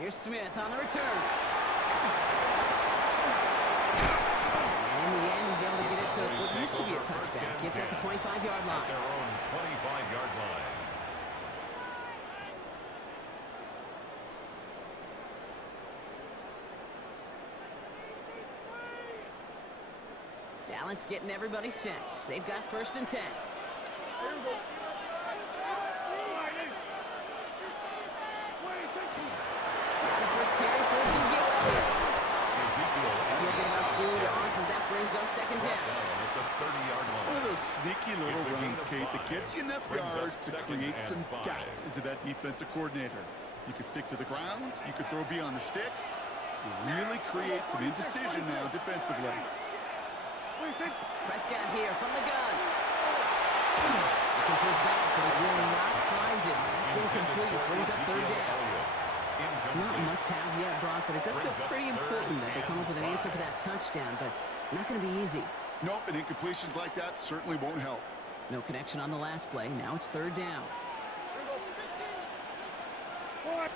Here's Smith on the return. And in the end, he's able to get it to what used to be a touchback. Gets at the 25-yard line. Their own 25-yard line. Dallas getting everybody set. They've got 1st and 10. First carry for Ezekiel Elliott. He'll get enough food on as that brings up 2nd down. It's one of those sneaky little runs, Kate, that gets you enough yards to create some doubt into that defensive coordinator. You could stick to the ground. You could throw beyond the sticks. You really create some indecision now defensively. Prescott here from the gun. Looking for his back, but he will not find him. That's incomplete. Brings up 3rd down. Not must-have yet, Brock, but it does feel pretty important that they come up with an answer for that touchdown, but not going to be easy. Nope, and incompletions like that certainly won't help. No connection on the last play. Now it's 3rd down. Prescott,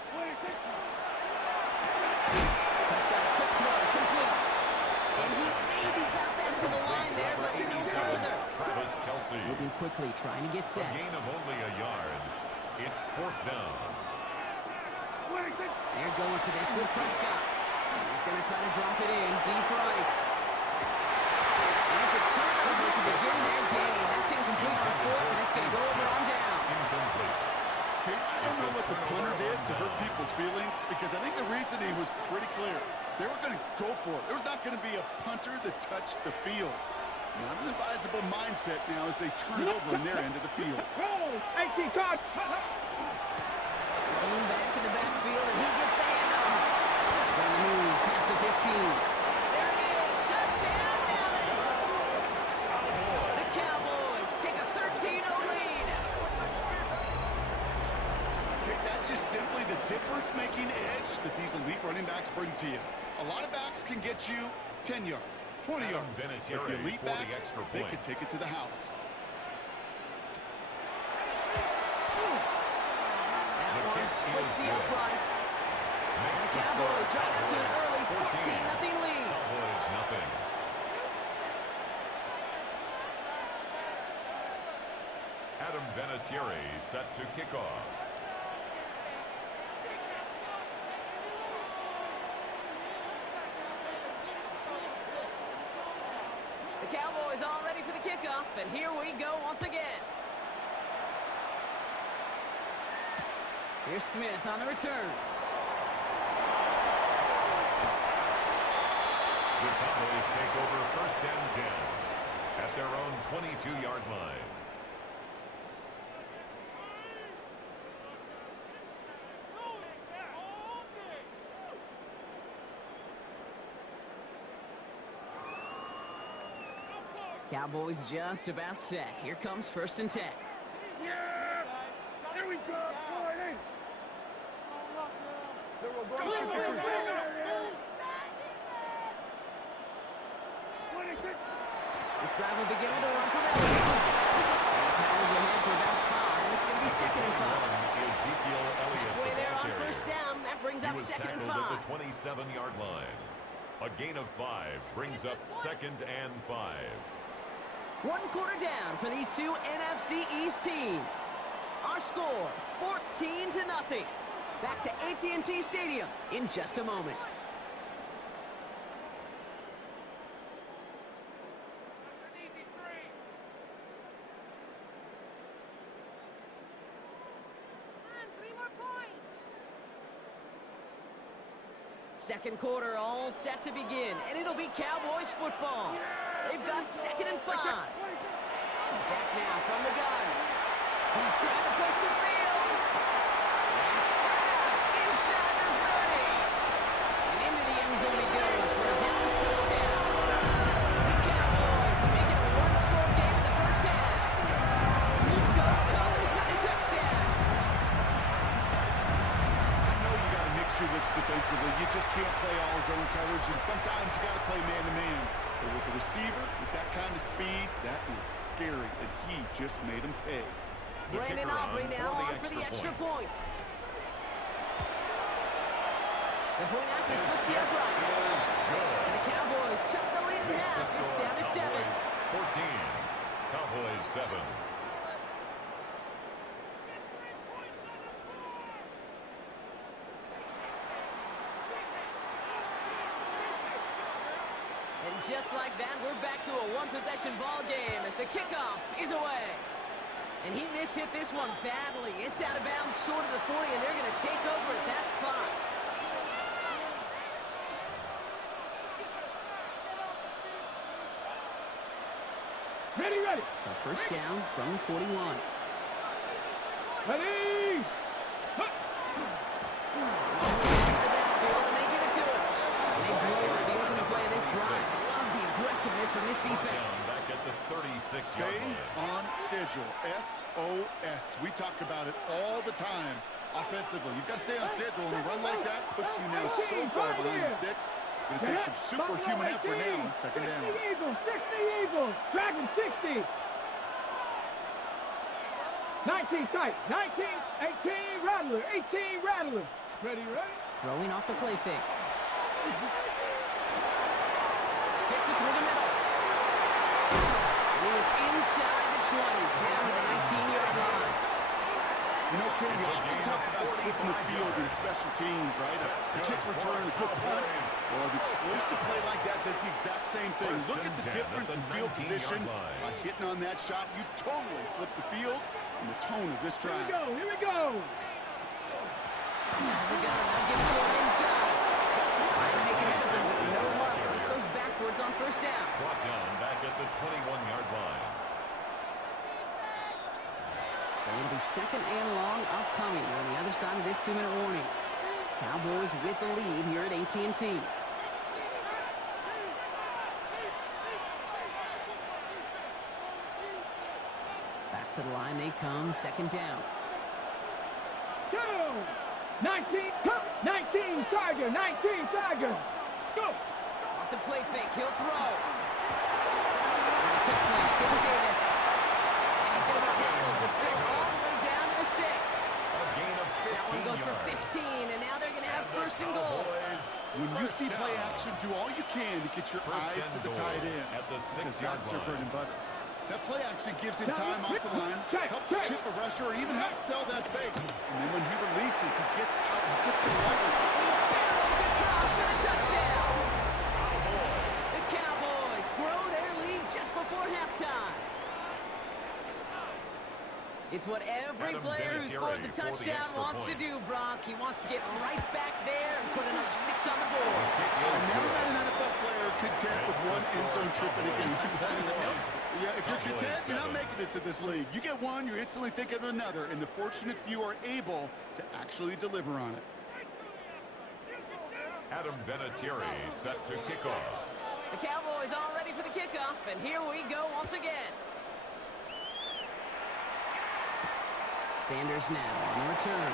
quick throw, complete. And he maybe got back to the line there, but no further. Moving quickly, trying to get set. A gain of only a yard. It's 4th down. They're going for this with Prescott. He's going to try to drop it in deep right. And it's a turnover to begin that game. That's incomplete on 4th, and it's going to go over on down. Kate, I don't know what the punter did to hurt people's feelings, because I think the reasoning was pretty clear. They were going to go for it. There was not going to be a punter that touched the field. Not an advisable mindset now as they turn it over in their end of the field. Thrown back in the backfield, and he gets the handoff. He's on the move past the 15. There it is. Touchdown, Dallas. The Cowboys take a 13-0 lead. Okay, that's just simply the difference-making edge that these elite running backs bring to you. A lot of backs can get you 10 yards, 20 yards. But the elite backs, they could take it to the house. Splits the uprights. The Cowboys drive out to an early 14-0 lead. Cowboys nothing. Adam Vinatieri set to kick off. The Cowboys all ready for the kickoff, and here we go once again. Here's Smith on the return. The Cowboys take over 1st and 10 at their own 22-yard line. Cowboys just about set. Here comes 1st and 10. Yeah! Here we go! This drive will begin with a run from Elliott. Powers ahead for about 5. It's going to be 2nd and 5. Halfway there on 1st down. That brings up 2nd and 5. At the 27-yard line. A gain of 5 brings up 2nd and 5. 1 quarter down for these two NFC East teams. Our score, 14-0. Back to AT&T Stadium in just a moment. Second quarter all set to begin, and it'll be Cowboys football. They've got 2nd and 5. Back now from the gun. He's trying to push the field. That's grabbed inside the 30. And into the end zone he goes for a Dallas touchdown. The Cowboys make it a 1-score game in the 1st half. Nico Collins with the touchdown. Extra looks defensively. You just can't play all zone coverage, and sometimes you got to play man-to-man. But with a receiver with that kind of speed, that is scary, and he just made him pay. Brandon Aubrey now on for the extra point. The point after splits the uprights. And the Cowboys chop the lead in half. It's down to 7. 14. Cowboys 7. And just like that, we're back to a one-possession ball game as the kickoff is away. And he mishit this one badly. It's out of bounds short of the 40, and they're going to take over at that spot. Ready, ready. So first down from the 41. Ready. The backfield, and they give it to him. And they blow up the opening play of this drive. Love the aggressiveness from this defense. Back at the 36. Stay on schedule. SOS. We talk about it all the time offensively. You've got to stay on schedule, and a run like that puts you now so far behind the sticks. Going to take some superhuman effort now on second down. 60 Eagles, 60 Eagles. Dragon 60. 19 tight. 19, 18 Rattler, 18 Rattler. Ready, ready. Throwing off the play fake. Fits it through the middle. He is inside the 20, down to the 19-yard line. You know, Ken, we often talk about flipping the field in special teams, right? A kick return, a good punt, or an explosive play like that does the exact same thing. Look at the difference in field position. By hitting on that shot, you've totally flipped the field and the tone of this drive. Here we go. They got it. Now give it to him inside. Trying to make it happen. No luck. This goes backwards on first down. Brought down back at the 21-yard line. So it'll be second and long upcoming on the other side of this 2-minute warning. Cowboys with the lead here at AT&T. Back to the line they come, second down. Go. 19, come. 19 Tiger, 19 Tiger. Let's go. Off the play fake, he'll throw. And a quick slant, Tim Davis. And he's going to be tackled, but still all the way down to the 6. A gain of 15 That one goes for yards. 15, and now they're going to have first and goal. When you see play action, do all you can to get your eyes to the tight end, at the 6-yard because that's their bread line. and butter. That play action gives him time off the line, helps chip a rusher, or even helps sell that fake. And then when he releases, he gets out and gets some leverage. Barrels across for the touchdown. The Cowboys grow their lead just before halftime. It's what every Adam player who scores a Vinatieri for the touchdown extra wants to point. do, Brock. He wants to get right back there and put another 6 on the board. I've never had an NFL player content with one end zone trip in a game. Yeah, if you're content, you're not making it to this league. You get one, you're instantly thinking of another, and the fortunate few are able to actually deliver on it. Adam Vinatieri set to kick off. The Cowboys all ready for the kickoff, and here we go once again. Sanders now on the return.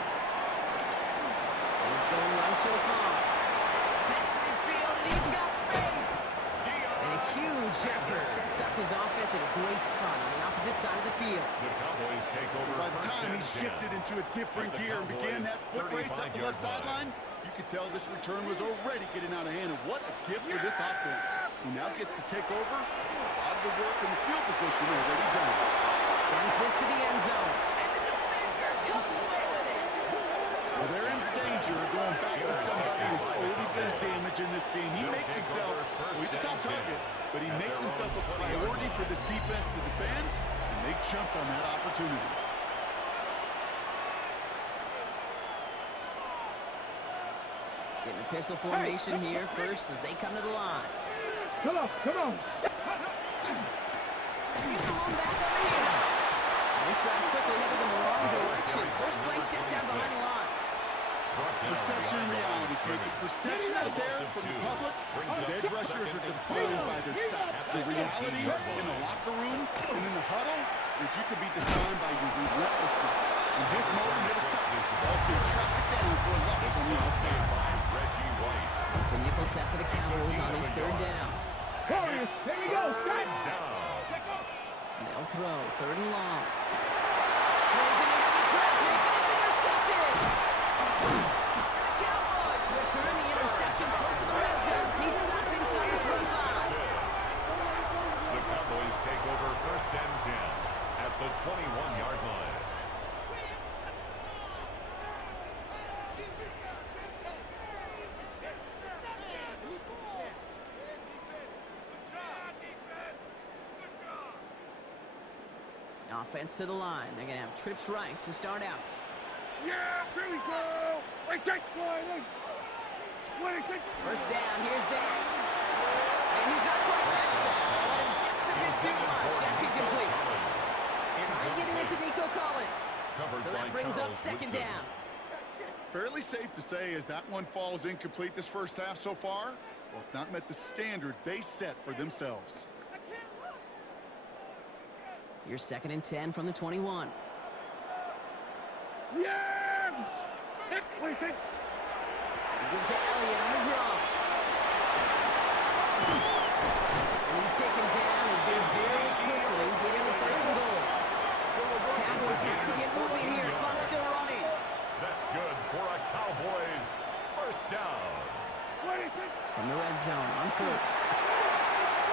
He's going well so far. Past midfield, and he's got space. And a huge effort sets up his offense at a great spot on the opposite side of the field. The Cowboys take over. By the first time he and 10. shifted into a different At the gear and began Cowboys' that foot race up the 35-yard left sideline, you could tell this return was already getting out of hand. And what a gift for this offense, who now gets to take over. A lot of the work in the field position already done. Sends this to the end zone. And the defender comes away with it. Well, they're in danger of going back to somebody who's already been damaged in this game. He makes himself, well, he's a top target, but he makes himself a priority for this defense to defend, and they jumped on that opportunity. Getting a pistol formation here first as they come to the line. Come on, come on. He's the one back on the hill. This drive's quickly headed in the wrong direction. First play set down behind the line. Perception and reality, Kate. The perception out there from the public is edge rushers are defined by their sacks. The reality in the locker room and in the huddle is you could be defined by your relentlessness. In his moment, hit a stop. The ball can track it down for a loss on the outside. It's a nickel set for the Cowboys on his third down. Warriors, there you go. Strike. They'll throw, third and long. Throws into heavy traffic, and it's intercepted! And the Cowboys return the offense to the line. They're going to have trips right to start out. Yeah, here we go. Wait, take 20. 26. First down, here's Dan. And he's not quite that fast. Let him just a bit too much. That's incomplete. Trying getting it to Nico Collins. So that brings up second down. Fairly safe to say as that one falls incomplete this first half so far, well, it's not met the standard they set for themselves. Here's 2nd and 10 from the 21. Yeah! Wait, take. Gives to Elliott on the draw. And he's taken down as they're very quickly getting the 1st and goal. Cowboys have to get moving here. Clock still running. That's good for a Cowboys first down. From the red zone on 1st.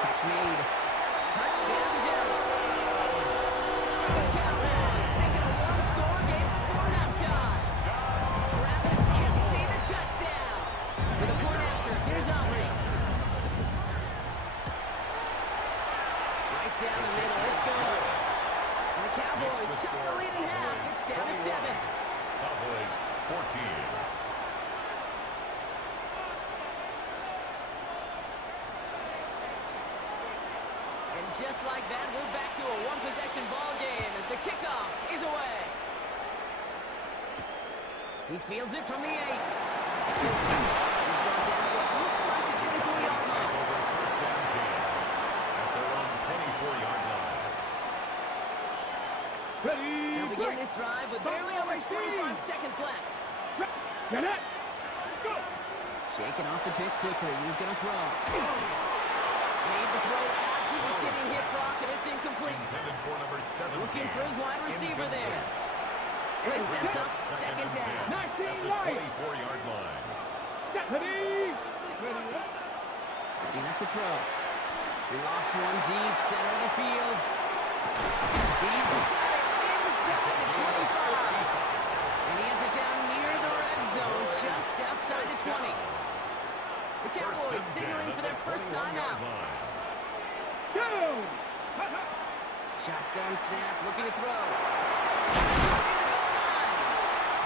Catch made. Touchdown, Dallas. The Cowboys making a one-score game before halftime. Travis Kelce, the touchdown. With a point after, here's Omri. Right down the middle, let's go. And the Cowboys cut the lead in half. It's down to 7. Cowboys 14. And just like that, we're back to a one-possession ball game as the kickoff is away. He fields it from the 8. He's brought down to what looks like the 24-yard line. Over first down team at their own 24-yard line. Ready. They'll begin this drive with barely over 25 seconds left. Get it. Let's go. Shaking off the pick quickly. He's going to throw. Made the throw as he was getting hit, Brock, and it's incomplete. Intended for number 17. Looking for his wide receiver there. And it sets up second down. 19 At the light. 24-yard line. Ready. Ready. Setting up to throw. He lofts one deep, center of the field. He's got it inside the 25. And he has it down near the red zone, just outside the 20. The Cowboys signaling for their first time out. Go. Shotgun snap, looking to throw. Near the goal line.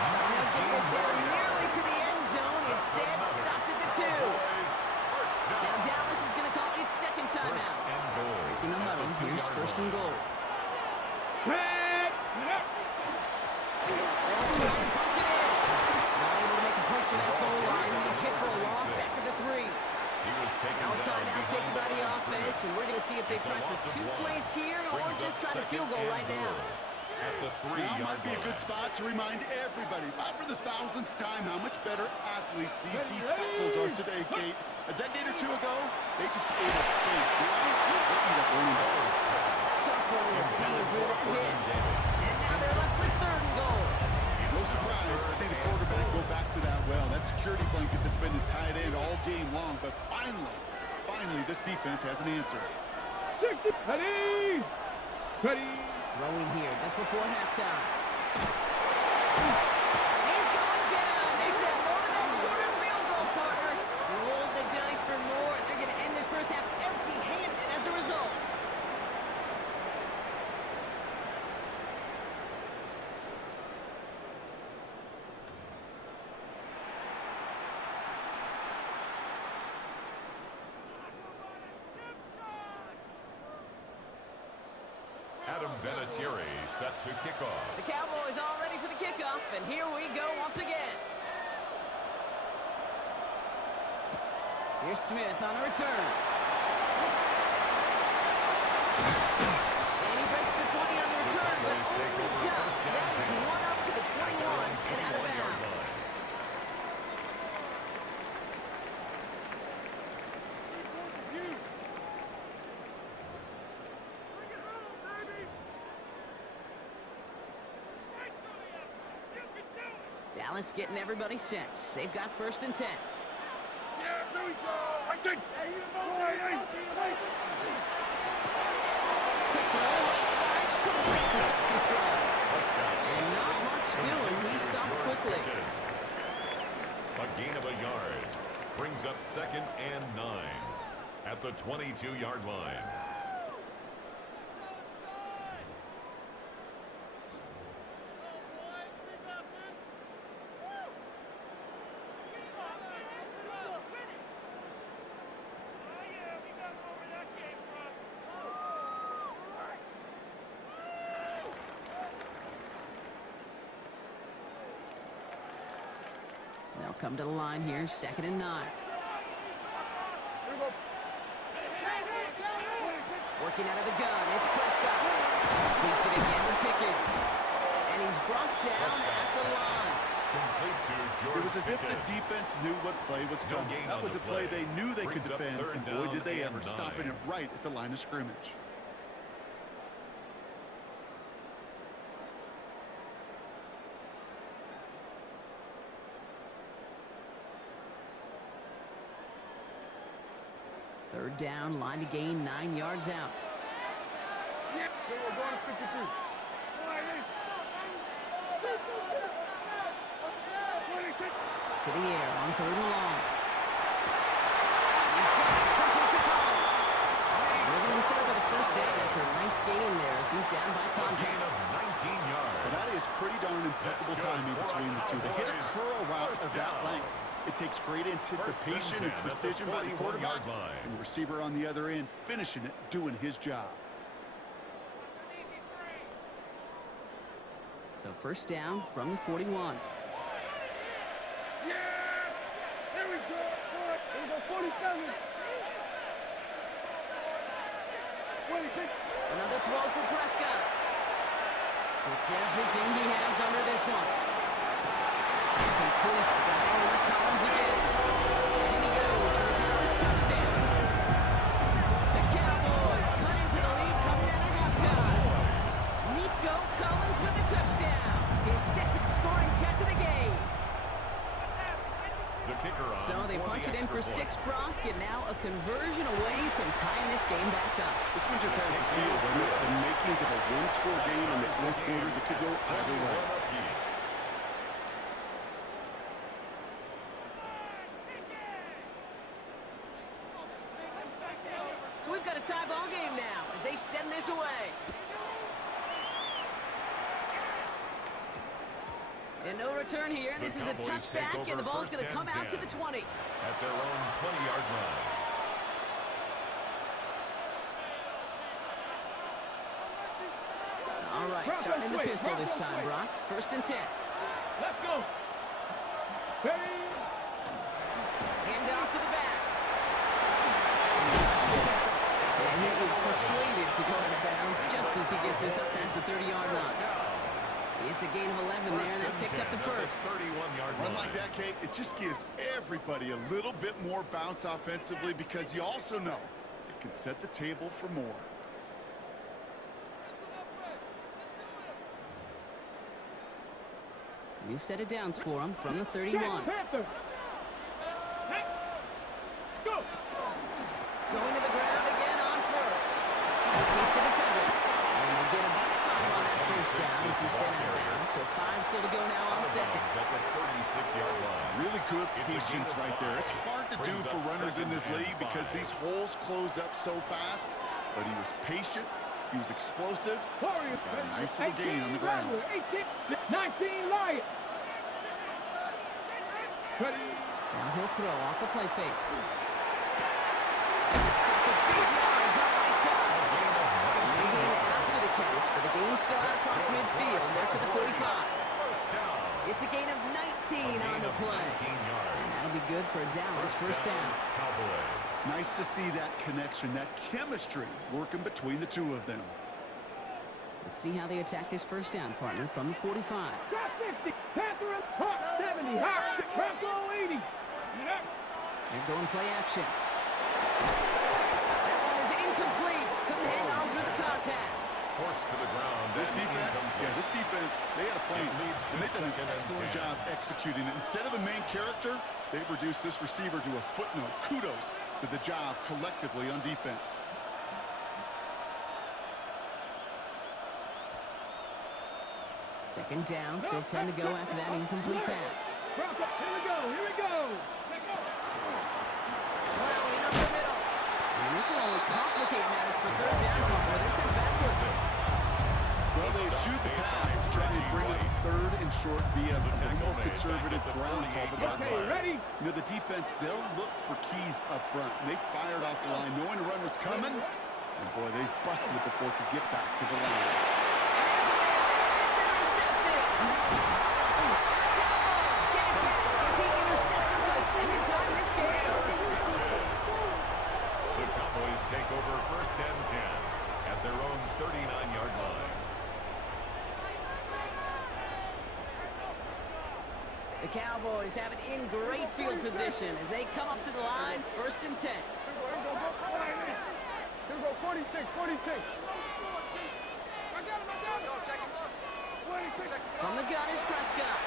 And they'll get this down nearly to the end zone. Instead, stopped at the 2. Now Dallas is going to call its second timeout. Breaking the huddle, here's 1st and goal. Red. Pumps it in. Not able to make a push for that goal line. He's hit for a loss back to the 3. He was taken Now down timeout taken by the behind offense, and we're going to see if they try for 2 plays here or just try to field goal right now. At the Now 3-yard might be a good line. spot to remind everybody, not for the 1000th time, how much better athletes these D tackles are today, Kate. A decade or 2 ago, they just ate up space. Now, they eat up running backs. Tough one to retain through that hit. And now they're left with 3rd and goal. No surprise to see the quarterback go back to that well. That security blanket that's been his tight end all game long. But finally, this defense has an answer. Ready. Ready. Throwing here just before halftime. And he's going down. They said no to that shorter field goal, partner. Roll the dice for more. They're going to end this first half empty-handed as a result. Adam Vinatieri set to kick off. The Cowboys all ready for the kickoff, and here we go once again. Here's Smith on the return. And he breaks the 20 on the return, but only just. That is one up to the 21 and out of bounds. Dallas getting everybody set. They've got 1st and 10. Yeah, there we go. I think. Quick throw, right side, complete to start this drive. And not much doing. He stopped quickly. A gain of a yard brings up 2nd and 9 at the 22-yard line. They'll come to the line here, 2nd and 9. Working out of the gun, it's Prescott. Completes it again to Pickett. And he's brought down at the line. It was as if the defense knew what play was coming. That was a play they knew they could defend, and boy, did they ever, stopping it right at the line of scrimmage. Third down, line to gain, 9 yards out. To the air on 3rd and long. He's got it, complete to Collins. They're going to be set up with a first down after a nice gain there as he's down by contact. 19 yards. Well, that is pretty darn impeccable timing between the two. They hit a curl route of that length. It takes great anticipation and precision by the quarterback, and the receiver on the other end finishing it, doing his job. So first down from the 41. Yeah! Here we go! Here we go, 47. 26. Another throw for Prescott. It's everything he has under this one. Completes down with Collins again. And in he goes for the Dallas touchdown. The Cowboys cut into the lead coming out of halftime. Nico Collins with the touchdown. His 2nd scoring catch of the game. The kicker on So they punch it in for 6, Brock, and now a conversion away from tying this game back up. This one just has the feel, doesn't it? The makings of a one-score game in the 4th quarter that could go either way. So we've got a tie ball game now as they send this away. And no return here. This is a touchback, and the ball's going to come out to the 20. At their own 20-yard line. All right, starting in the pistol this time, Brock. 1st and 10. Let's go. Ready? Hand off to the back. And he is persuaded to go out of bounds just as he gets this up past the 30-yard line. It's a gain of 11 there, and that picks up the first. 31-yard Run line. like that, Kate, it just gives everybody a little bit more bounce offensively because you also know it can set the table for more. New set of downs for him from the 31. Panther. Let's go. Going to the ground again on first. Escapes the defender. And they get about 5 on that first down as he's sent out of bounds. So 5 still to go now on 2nd. At the 36-yard line. Really good patience right there. It's hard to do for runners in this league because these holes close up so fast. But he was patient. He was explosive. Warriors. Got a nice little gain on the ground. 18, 19 Lions. Ready? Now he'll throw off the play fake. The big yards on the right side. They gain after the catch, but the gain's still out across midfield. They're to the 45. It's a gain of 19 on the play. And that'll be good for a Dallas first down. Nice to see that connection, that chemistry working between the two of them. Let's see how they attack this first down, partner, from the 45. Drop 50. Panther up. Hawk 70. Hawk. Bronco 80. They're going play action. That one is incomplete. Couldn't hang on through the contact. Forced to the ground. This defense, they had a plan. And they've done an excellent job executing it. Instead of a main character, they've reduced this receiver to a footnote. Kudos to the job collectively on defense. Second down, still 10 to go after that incomplete pass. Bronco, here we go. Here we go. Plowing up the middle. And this will only complicate matters for third down, partner. They're sent backwards. Well, they shoot the pass to try and bring up 3rd and short via a little more conservative ground call. But Okay, ready? you know, the defense, they'll look for keys up front. They fired off the line knowing the run was coming. And, boy, they busted it before it could get back to the line. And there's a man there. It's intercepted. And the Cowboys get it back as he intercepts The Cowboys have it in great field position as they come up to the line, 1st and 10. Here we go, 46, 46. From the gun is Prescott.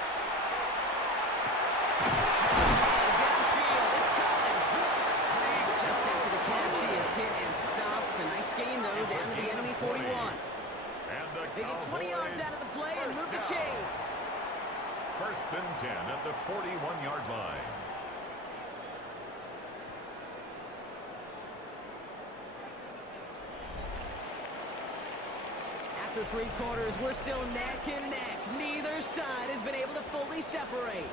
Downfield, it's Collins. Just after the catch, he is hit and stopped. A nice gain, though, down to the enemy 41. They get 20 yards out of the play and move the chains. 1st and 10 at the 41-yard line. After 3 quarters, we're still neck and neck. Neither side has been able to fully separate.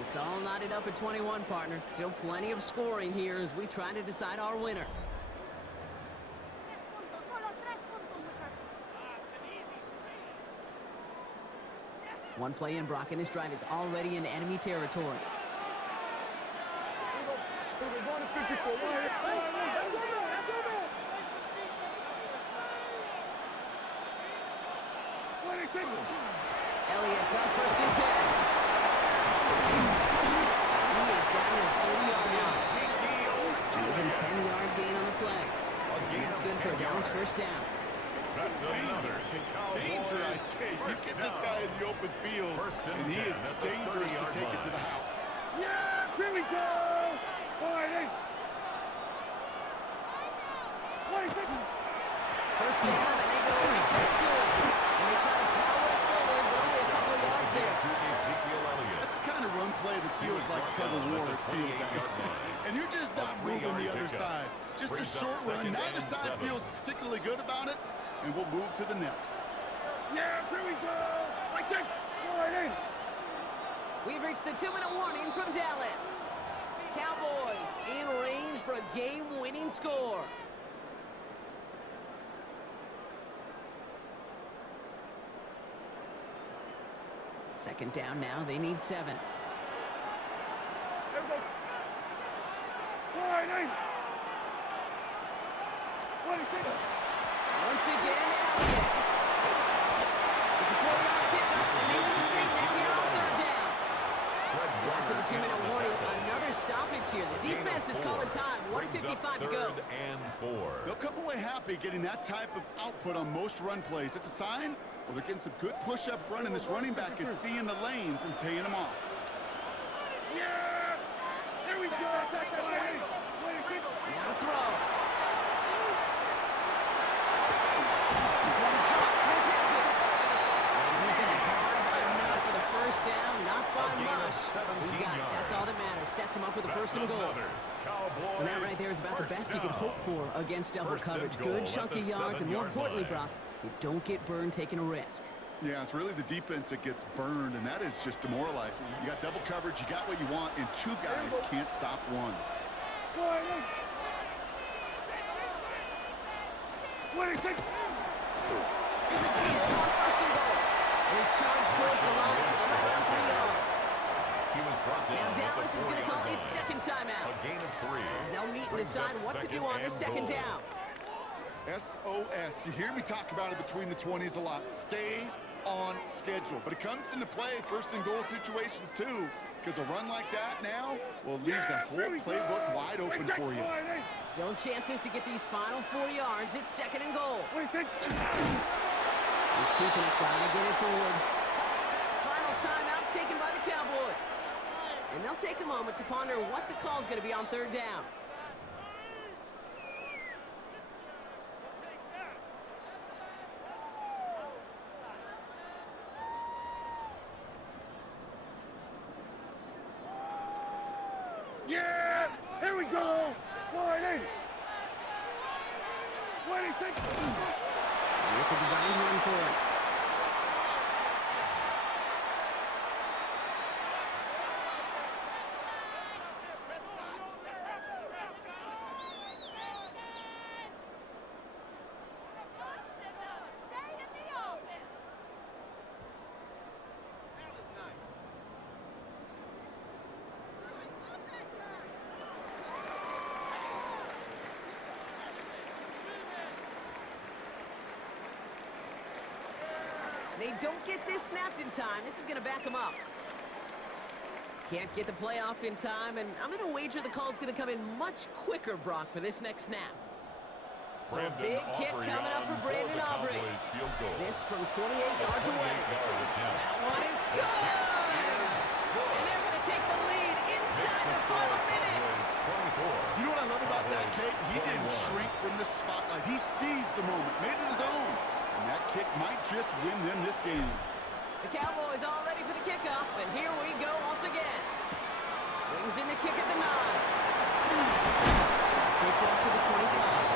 It's all knotted up at 21, partner. Still plenty of scoring here as we try to decide our winner. One play in, Brock, and this drive is already in enemy territory. Elliott's up, 1st and 10. He is down at 40-yard line. Even 10-yard gain on the play. And that's good for a Dallas 1st down. That's another Danger, I say. You get this guy in the open field, and he is dangerous to take it to the house. Yeah, here we go. 48. 1st down, and they go right back to it. And they try to power it forward, but only a couple of yards there. That's the kind of run play that feels like tug-of-war at field down. And you're just not moving the other side. Just a short run. Neither side feels particularly good about it, and we'll move to the next. Yeah, here we go. Right there. 48. We've reached the 2-minute warning from Dallas. Cowboys in range for a game-winning score. Second down now. They need 7. Here we go. 48. 46. Once again, Elliott. It's a 4-yard pickup, and they do the same thing here on 3rd down. So after the 2-minute warning, another stoppage here. The defense is calling time. 1:55 to go. 3rd and 4. They'll come away happy getting that type of output on most run plays. It's a sign, well, they're getting some good push up front, and this running back is seeing the lanes and paying them off. Yeah. Here we go. 46. Now to throw. This one's caught. Smith has it. And he's going to have enough for the 1st down. Not by much. He got it. That's all that matters. Sets him up with a 1st and goal. And that right there is about the best you can hope for against double coverage. Good chunky yards, and more importantly, Brock, you don't get burned taking a risk. Yeah, it's really the defense that gets burned, and that is just demoralizing. You got double coverage, you got what you want, and 2 guys can't stop one. 26. Here's a deal on 1st and goal. And he's charged towards the line. It's right around 3 yards. He was brought down. Now Dallas is going to call its 2nd timeout. A gain of 3. As they'll meet and decide what to do on the 2nd down. SOS. You hear me talk about it between the 20s a lot. Stay on schedule. But it comes into play 1st and goal situations too, because a run like that now, well, leaves a whole playbook wide open for you. Still chances to get these final 4 yards. It's 2nd and goal. 26. He's keeping it, gotta get it forward. Final timeout taken by the Cowboys. And they'll take a moment to ponder what the call's going to be on 3rd down. Yeah! Here we go! 48! 26! It's a designed run for it. They don't get this snapped in time. This is going to back them up. Can't get the playoff in time, and I'm going to wager the call's going to come in much quicker, Brock, for this next snap. So a big kick coming up for Brandon Aubrey. This from 28 yards away. That one is good! And they're going to take the lead inside the final minute. You know what I love about that, Kate? He didn't shrink from the spotlight. He seized the moment, made it his own. And that kick might just win them this game. The Cowboys all ready for the kickoff, and here we go once again. Brings in the kick at the 9. This makes it up to the 25.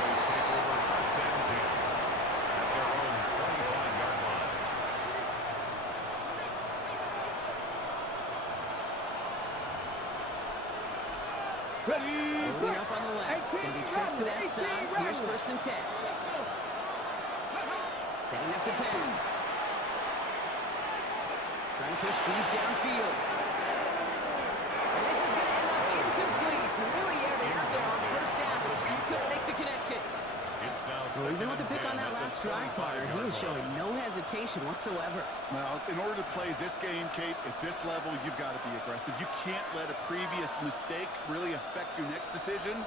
Ready. Moving up on the left. It's going to be trips to that side. Here's 1st and 10. Setting up to pass. Trying to push deep downfield. And this is going to end up incomplete. Really aired it out there on 1st down, but just couldn't make the connection. Well, even with the pick on that last drive, partner, he was showing no hesitation whatsoever. Well, in order to play this game, Kate, at this level, you've got to be aggressive. You can't let a previous mistake really affect your next decision.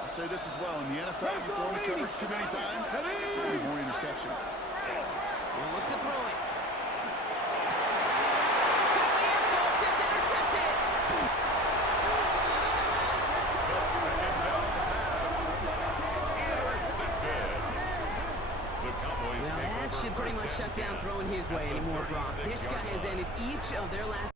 I'll say this as well. In the NFL, you throw the coverage too many times, there'll be more interceptions. We'll look to throw it. Quickly in, folks, it's intercepted. Well, that should pretty much shut down throwing his way anymore, Brock. This guy has ended each of their last